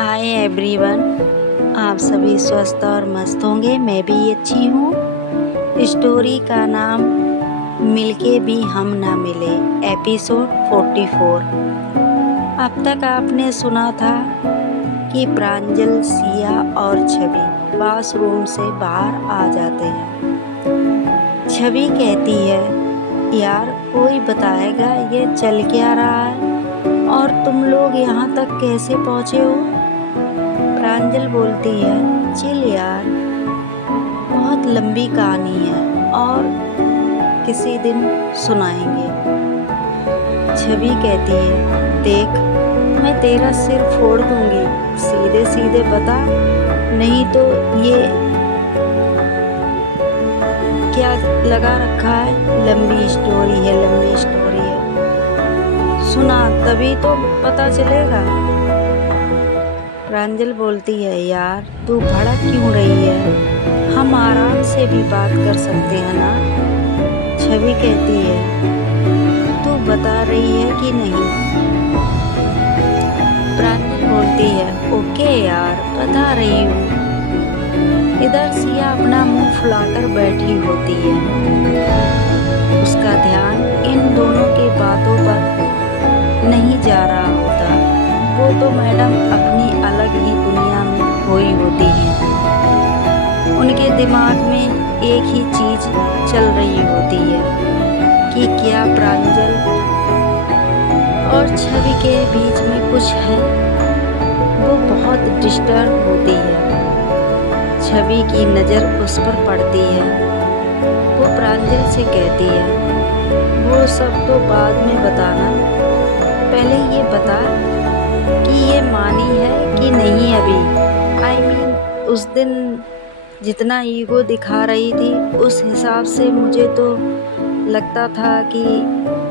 Hi everyone. आप सभी स्वस्थ और मस्त होंगे। मैं भी अच्छी हूँ। स्टोरी का नाम मिलके भी हम ना मिले, एपिसोड 44। अब तक आपने सुना था कि प्रांजल, सिया और छवि बाथरूम से बाहर आ जाते हैं। छवि कहती है, यार कोई बताएगा ये चल क्या रहा है और तुम लोग यहाँ तक कैसे पहुँचे हो। प्रांजल बोलती है, चिल यार, बहुत लंबी कहानी है और किसी दिन सुनाएंगे। छवि कहती है, देख मैं तेरा सिर फोड़ दूंगी, सीधे सीधे बता, नहीं तो ये क्या लगा रखा है। लंबी स्टोरी है, लंबी स्टोरी है, सुना तभी तो पता चलेगा। प्रांजल बोलती है, यार तू भड़क क्यों रही है, हम आराम से भी बात कर सकते हैं ना। छवि कहती है, तू बता रही है कि नहीं। प्रांजल बोलती है, ओके यार बता रही हूँ। इधर सिया अपना मुंह फुलाकर बैठी होती है। उसका ध्यान इन दोनों की बातों पर नहीं जा रहा होता। वो तो मैडम अपनी अलग ही दुनिया में खोई होती हैं। उनके दिमाग में एक ही चीज चल रही होती है कि क्या प्रांजल और छवि के बीच में कुछ है। वो बहुत डिस्टर्ब होती है। छवि की नज़र उस पर पड़ती है। वो प्रांजल से कहती है, वो सब तो बाद में बताना, पहले ये बता कि ये मानी है कि नहीं अभी। I mean, उस दिन जितना ईगो दिखा रही थी उस हिसाब से मुझे तो लगता था कि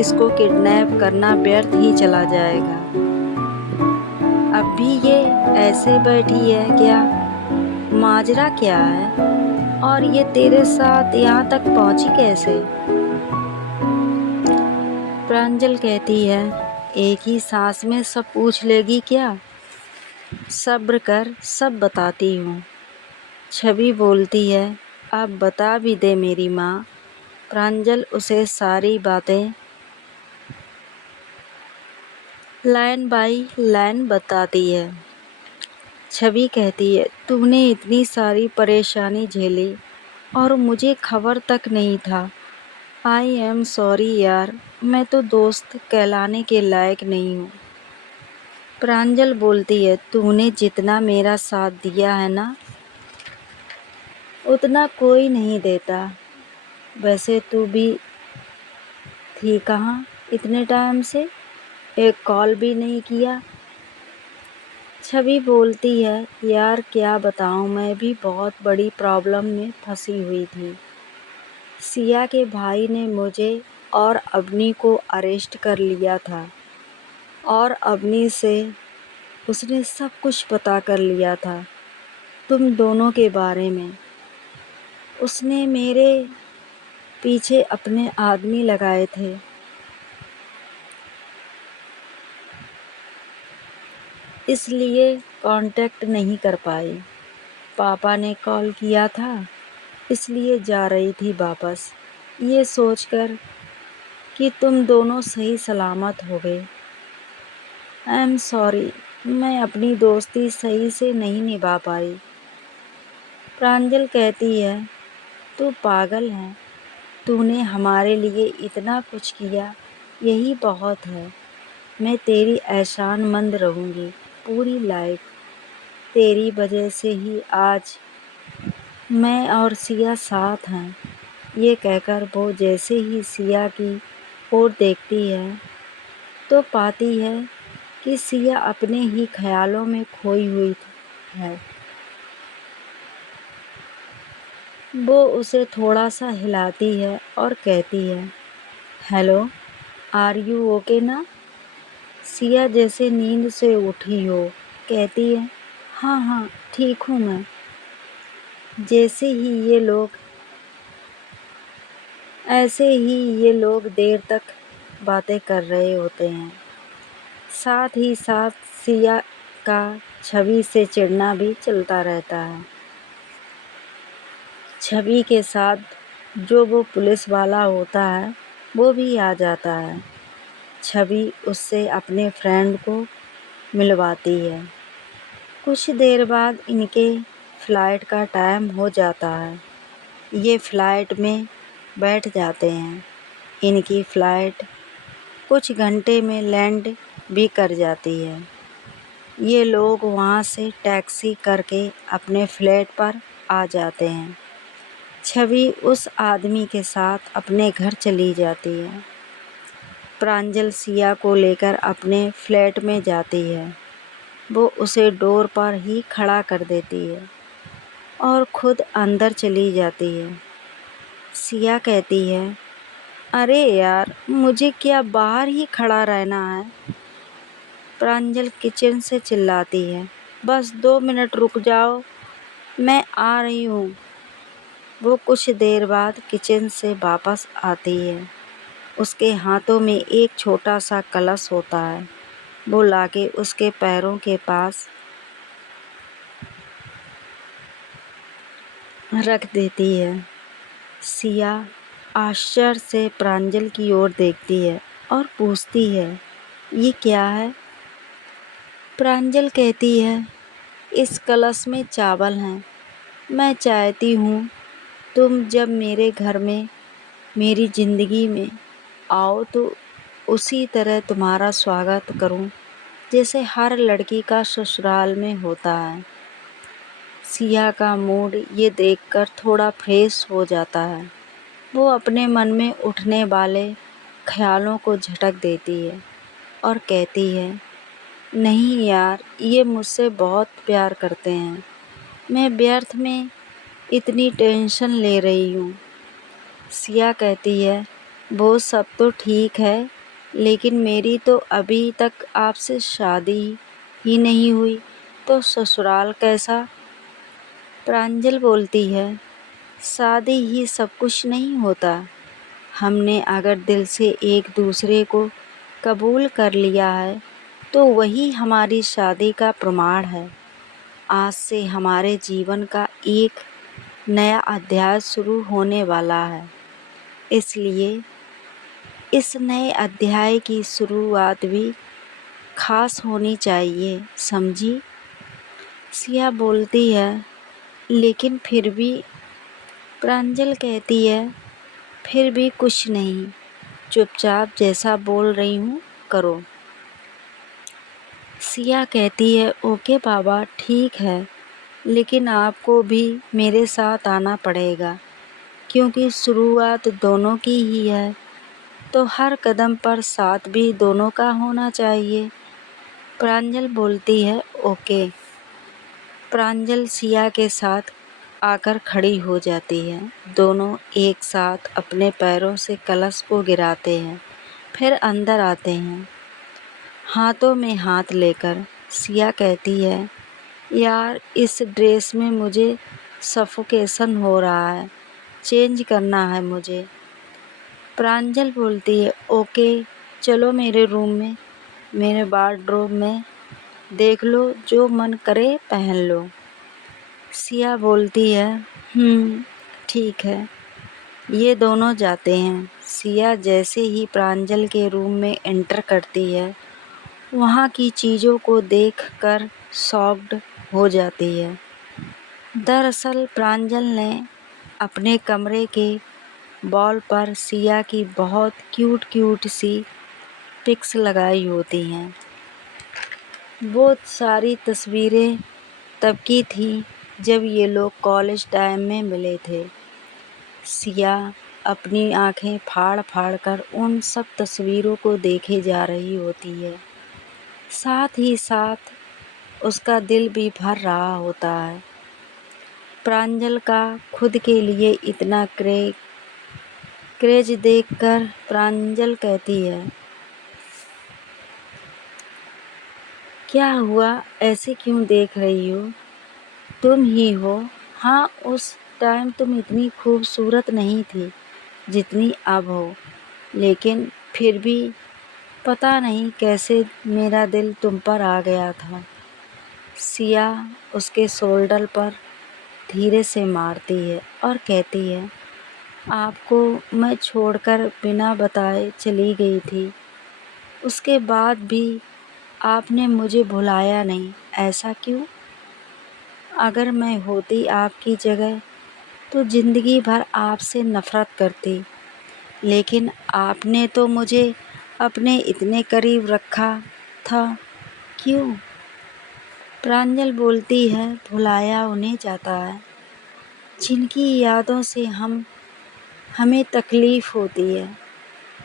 इसको किडनैप करना व्यर्थ ही चला जाएगा। अब भी ये ऐसे बैठी है क्या, माजरा क्या है और ये तेरे साथ यहाँ तक पहुँची कैसे। प्रांजल कहती है, एक ही सांस में सब पूछ लेगी क्या, सब्र कर सब बताती हूँ। छवि बोलती है, अब बता भी दे मेरी माँ। प्रांजल उसे सारी बातें लाइन बाई लाइन बताती है। छवि कहती है, तूने इतनी सारी परेशानी झेली और मुझे खबर तक नहीं था। आई एम सॉरी यार, मैं तो दोस्त कहलाने के लायक नहीं हूँ। प्रांजल बोलती है, तूने जितना मेरा साथ दिया है ना, उतना कोई नहीं देता। वैसे तू भी थी कहाँ इतने टाइम से, एक कॉल भी नहीं किया। छवि बोलती है, यार क्या बताऊँ, मैं भी बहुत बड़ी प्रॉब्लम में फंसी हुई थी। सिया के भाई ने मुझे और अवनी को अरेस्ट कर लिया था और अवनी से उसने सब कुछ पता कर लिया था तुम दोनों के बारे में। उसने मेरे पीछे अपने आदमी लगाए थे। इसलिए कांटेक्ट नहीं कर पाई। पापा ने कॉल किया था, इसलिए जा रही थी वापस, ये सोचकर कि तुम दोनों सही सलामत हो गए। आई एम सॉरी, मैं अपनी दोस्ती सही से नहीं निभा पाई। प्रांजल कहती है, तू पागल है, तूने हमारे लिए इतना कुछ किया, यही बहुत है। मैं तेरी एहसानमंद रहूँगी पूरी लाइफ। तेरी वजह से ही आज मैं और सिया साथ हैं। ये कहकर वो जैसे ही सिया की ओर देखती है तो पाती है कि सिया अपने ही ख्यालों में खोई हुई है। वो उसे थोड़ा सा हिलाती है और कहती है, हेलो, आर यू ओके ना। सिया जैसे नींद से उठी हो कहती है, हाँ हाँ ठीक हूँ मैं। जैसे ही ये लोग देर तक बातें कर रहे होते हैं। साथ ही साथ सिया का छवि से चिढ़ना भी चलता रहता है। छवि के साथ जो वो पुलिस वाला होता है वो भी आ जाता है। छवि उससे अपने फ्रेंड को मिलवाती है। कुछ देर बाद इनके फ़्लाइट का टाइम हो जाता है। ये फ़्लाइट में बैठ जाते हैं। इनकी फ़्लाइट कुछ घंटे में लैंड भी कर जाती है। ये लोग वहाँ से टैक्सी करके अपने फ्लैट पर आ जाते हैं। छवि उस आदमी के साथ अपने घर चली जाती है। प्रांजल सिया को लेकर अपने फ्लैट में जाती है। वो उसे डोर पर ही खड़ा कर देती है और खुद अंदर चली जाती है। सिया कहती है, अरे यार, मुझे क्या बाहर ही खड़ा रहना है? प्रांजल किचन से चिल्लाती है, बस 2 मिनट रुक जाओ, मैं आ रही हूँ। वो कुछ देर बाद किचन से वापस आती है। उसके हाथों में एक छोटा सा कलश होता है। वो लाके उसके पैरों के पास रख देती है। सिया आश्चर्य से प्रांजल की ओर देखती है और पूछती है, ये क्या है? प्रांजल कहती है, इस कलश में चावल हैं। मैं चाहती हूँ तुम जब मेरे घर में मेरी ज़िंदगी में आओ तो उसी तरह तुम्हारा स्वागत करूँ जैसे हर लड़की का ससुराल में होता है। सिया का मूड ये देखकर थोड़ा फ्रेश हो जाता है। वो अपने मन में उठने वाले ख्यालों को झटक देती है और कहती है, नहीं यार, ये मुझसे बहुत प्यार करते हैं। मैं व्यर्थ में इतनी टेंशन ले रही हूँ। सिया कहती है, वो सब तो ठीक है, लेकिन मेरी तो अभी तक आपसे शादी ही नहीं हुई, तो ससुराल कैसा? प्रांजल बोलती है, शादी ही सब कुछ नहीं होता। हमने अगर दिल से एक दूसरे को कबूल कर लिया है तो वही हमारी शादी का प्रमाण है। आज से हमारे जीवन का एक नया अध्याय शुरू होने वाला है, इसलिए इस नए अध्याय की शुरुआत भी खास होनी चाहिए, समझी? सिया बोलती है, लेकिन फिर भी। प्रांजल कहती है, फिर भी कुछ नहीं, चुपचाप जैसा बोल रही हूँ करो। सिया कहती है, ओके बाबा, ठीक है, लेकिन आपको भी मेरे साथ आना पड़ेगा, क्योंकि शुरुआत दोनों की ही है, तो हर कदम पर साथ भी दोनों का होना चाहिए। प्रांजल बोलती है, ओके। प्रांजल सिया के साथ आकर खड़ी हो जाती है। दोनों एक साथ अपने पैरों से कलश को गिराते हैं, फिर अंदर आते हैं हाथों में हाथ लेकर। सिया कहती है, यार, इस ड्रेस में मुझे सफोकेशन हो रहा है, चेंज करना है मुझे। प्रांजल बोलती है, ओके, चलो मेरे रूम में, मेरे वार्डरोब में देख लो, जो मन करे पहन लो। सिया बोलती है, ठीक है। ये दोनों जाते हैं। सिया जैसे ही प्रांजल के रूम में एंटर करती है, वहाँ की चीज़ों को देखकर शॉक्ड हो जाती है। दरअसल प्रांजल ने अपने कमरे के वॉल पर सिया की बहुत क्यूट सी पिक्स लगाई होती हैं। वो सारी तस्वीरें तब की थी जब ये लोग कॉलेज टाइम में मिले थे। सिया अपनी आंखें फाड़ कर उन सब तस्वीरों को देखे जा रही होती है। साथ ही साथ उसका दिल भी भर रहा होता है। प्रांजल का खुद के लिए इतना क्रेज देखकर प्रांजल कहती है, क्या हुआ, ऐसे क्यों देख रही हो? तुम ही हो। हाँ, उस टाइम तुम इतनी खूबसूरत नहीं थी जितनी अब हो, लेकिन फिर भी पता नहीं कैसे मेरा दिल तुम पर आ गया था। सिया उसके शोल्डर पर धीरे से मारती है और कहती है, आपको मैं छोड़कर बिना बताए चली गई थी, उसके बाद भी आपने मुझे भुलाया नहीं, ऐसा क्यों? अगर मैं होती आपकी जगह तो ज़िंदगी भर आपसे नफ़रत करती, लेकिन आपने तो मुझे अपने इतने करीब रखा था, क्यों? प्रांजल बोलती है, भुलाया उन्हें जाता है जिनकी यादों से हमें तकलीफ़ होती है,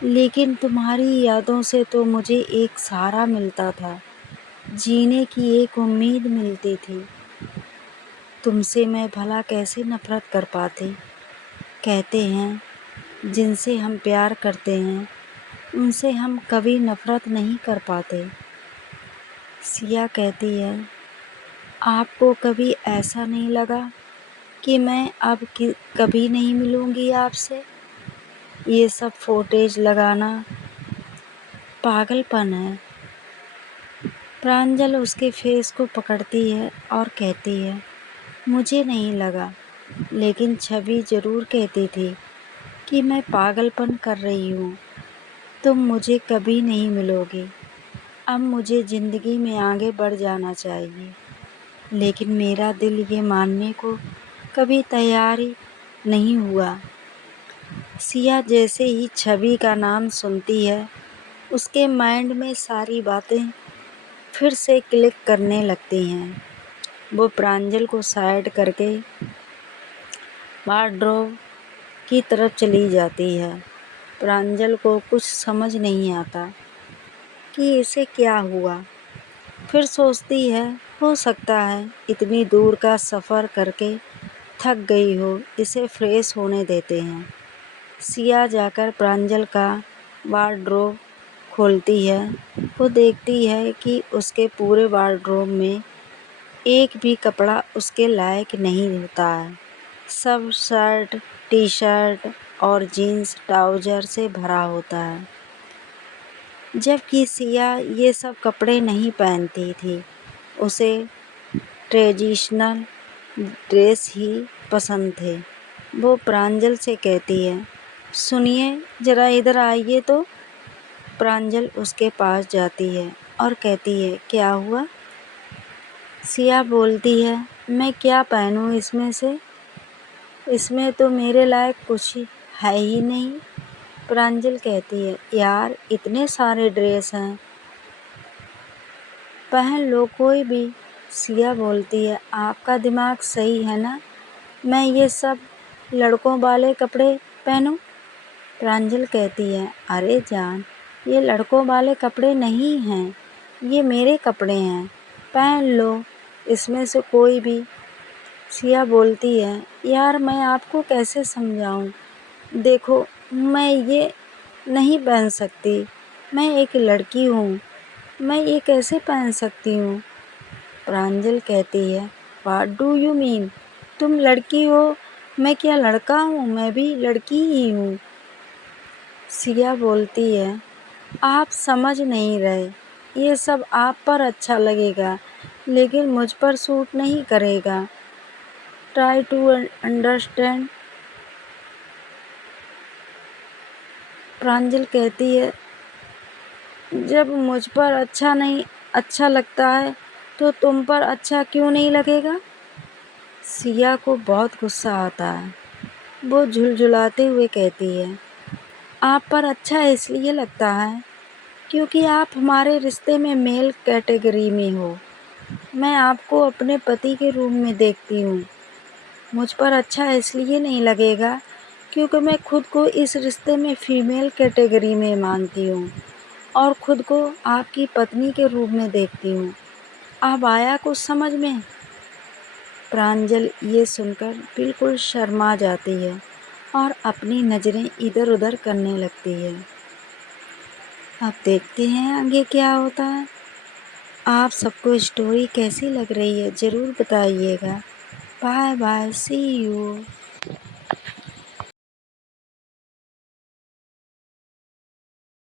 लेकिन तुम्हारी यादों से तो मुझे एक सहारा मिलता था, जीने की एक उम्मीद मिलती थी। तुमसे मैं भला कैसे नफ़रत कर पाती? कहते हैं जिनसे हम प्यार करते हैं उनसे हम कभी नफ़रत नहीं कर पाते। सिया कहती है, आपको कभी ऐसा नहीं लगा कि मैं अब कभी नहीं मिलूँगी आपसे? ये सब फुटेज लगाना पागलपन है। प्रांजल उसके फेस को पकड़ती है और कहती है, मुझे नहीं लगा, लेकिन छवि ज़रूर कहती थी कि मैं पागलपन कर रही हूँ। तुम मुझे कभी नहीं मिलोगी। अब मुझे ज़िंदगी में आगे बढ़ जाना चाहिए, लेकिन मेरा दिल ये मानने को कभी तैयार ही नहीं हुआ। सिया जैसे ही छवि का नाम सुनती है, उसके माइंड में सारी बातें फिर से क्लिक करने लगती हैं। वो प्रांजल को साइड करके वार्डरोब की तरफ चली जाती है। प्रांजल को कुछ समझ नहीं आता कि इसे क्या हुआ। फिर सोचती है, हो सकता है इतनी दूर का सफ़र करके थक गई हो, इसे फ्रेश होने देते हैं। सिया जाकर प्रांजल का वार्डरोब खोलती है। वो देखती है कि उसके पूरे वार्डरोब में एक भी कपड़ा उसके लायक नहीं होता है। सब शर्ट, टी शर्ट और जीन्स ट्राउज़र से भरा होता है, जबकि सिया ये सब कपड़े नहीं पहनती थी। उसे ट्रेडिशनल ड्रेस ही पसंद थे। वो प्रांजल से कहती है, सुनिए ज़रा इधर आइए तो। प्रांजल उसके पास जाती है और कहती है, क्या हुआ? सिया बोलती है, मैं क्या पहनूं इसमें से? इसमें तो मेरे लायक कुछ है ही नहीं। प्रांजल कहती है, यार इतने सारे ड्रेस हैं, पहन लो कोई भी। सिया बोलती है, आपका दिमाग सही है ना? मैं ये सब लड़कों वाले कपड़े पहनूं? प्रांजल कहती है, अरे जान, ये लड़कों वाले कपड़े नहीं हैं, ये मेरे कपड़े हैं, पहन लो इसमें से कोई भी। सिया बोलती है, यार मैं आपको कैसे समझाऊं? देखो मैं ये नहीं पहन सकती, मैं एक लड़की हूँ, मैं ये कैसे पहन सकती हूँ? प्रांजल कहती है, व्हाट डू यू मीन? तुम लड़की हो, मैं क्या लड़का हूँ? मैं भी लड़की ही हूँ। सिया बोलती है, आप समझ नहीं रहे, ये सब आप पर अच्छा लगेगा लेकिन मुझ पर सूट नहीं करेगा। Try to understand. प्रांजल कहती है, जब मुझ पर अच्छा लगता है तो तुम पर अच्छा क्यों नहीं लगेगा? सिया को बहुत गुस्सा आता है। वो झुलझुलाते हुए कहती है, आप पर अच्छा इसलिए लगता है क्योंकि आप हमारे रिश्ते में मेल कैटेगरी में हो। मैं आपको अपने पति के रूप में देखती हूँ। मुझ पर अच्छा इसलिए नहीं लगेगा क्योंकि मैं खुद को इस रिश्ते में फीमेल कैटेगरी में मानती हूँ और खुद को आपकी पत्नी के रूप में देखती हूँ। अब आया कुछ समझ में? प्रांजल ये सुनकर बिल्कुल शर्मा जाती है और अपनी नज़रें इधर उधर करने लगती है। अब देखते हैं आगे क्या होता है। आप सबको स्टोरी कैसी लग रही है ज़रूर बताइएगा। Bye bye, see you.